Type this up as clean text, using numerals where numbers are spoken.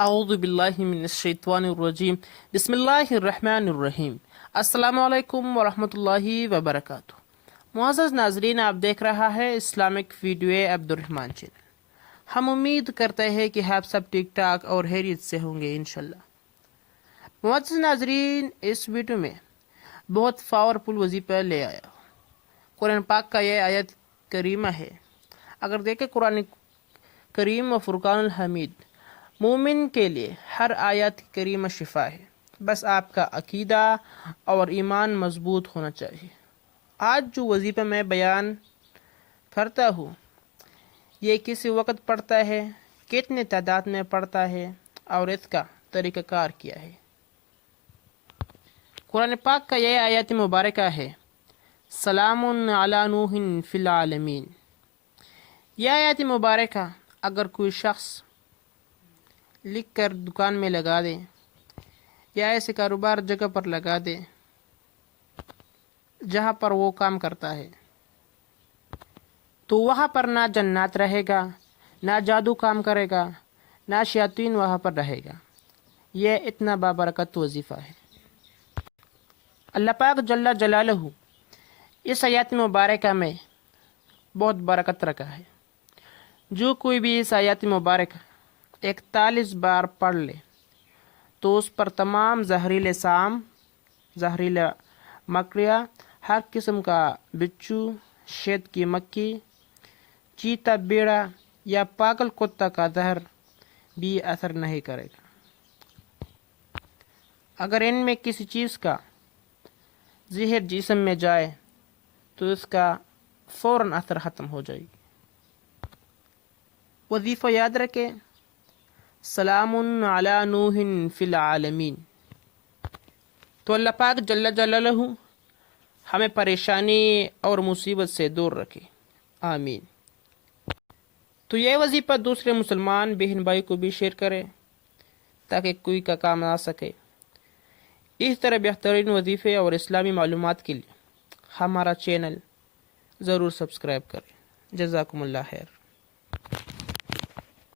اعوذ باللہ من الشیطان الرجیم بسم اللہ الرحمن الرحیم السلام علیکم ورحمۃ اللہ وبرکاتہ۔ معزز ناظرین، آپ دیکھ رہا ہے اسلامک ویڈیو عبد الرحمن چینل۔ ہم امید کرتے ہیں کہ آپ سب ٹھیک ٹھاک اور خیریت سے ہوں گے انشاءاللہ۔ معزز ناظرین، اس ویڈیو میں بہت پاورفل وظیفہ لے آیا۔ قرآن پاک کا یہ آیت کریمہ ہے۔ اگر دیکھیں قرآن کریم و فرقان الحمید، مومن کے لیے ہر آیت کریمہ شفا ہے، بس آپ کا عقیدہ اور ایمان مضبوط ہونا چاہیے۔ آج جو وظیفہ میں بیان کرتا ہوں، یہ کسی وقت پڑھتا ہے، کتنے تعداد میں پڑھتا ہے اور اس کا طریقہ کار کیا ہے۔ قرآن پاک کا یہ آیت مبارکہ ہے، سلام علی نوح فی العالمین۔ یہ آیت مبارکہ اگر کوئی شخص لکھ کر دکان میں لگا دے یا ایسے کاروبار جگہ پر لگا دے جہاں پر وہ کام کرتا ہے، تو وہاں پر نہ جنات رہے گا، نہ جادو کام کرے گا، نہ شیاطین وہاں پر رہے گا۔ یہ اتنا بابرکت وظیفہ ہے۔ اللہ پاک جل جلالہ اس آیت مبارکہ میں بہت برکت رکھا ہے۔ جو کوئی بھی اس آیت مبارکہ 41 بار پڑھ لے تو اس پر تمام زہریلے سام، زہریلا مکڑیاں، ہر قسم کا بچھو، شہد کی مکھی، چیتا بیڑا یا پاگل کتا کا زہر بھی اثر نہیں کرے گا۔ اگر ان میں کسی چیز کا زہر جسم میں جائے تو اس کا فوراً اثر ختم ہو جائے گی۔ وظیفہ یاد رکھیں، سلام علی نوح فی العالمین۔ تو اللہ پاک جل جلالہ ہمیں پریشانی اور مصیبت سے دور رکھے، آمین۔ تو یہ وظیفہ دوسرے مسلمان بہن بھائی کو بھی شیئر کرے تاکہ کوئی کا کام آ سکے۔ اس طرح بہترین وظیفے اور اسلامی معلومات کے لیے ہمارا چینل ضرور سبسکرائب کریں۔ جزاکم اللہ خیر۔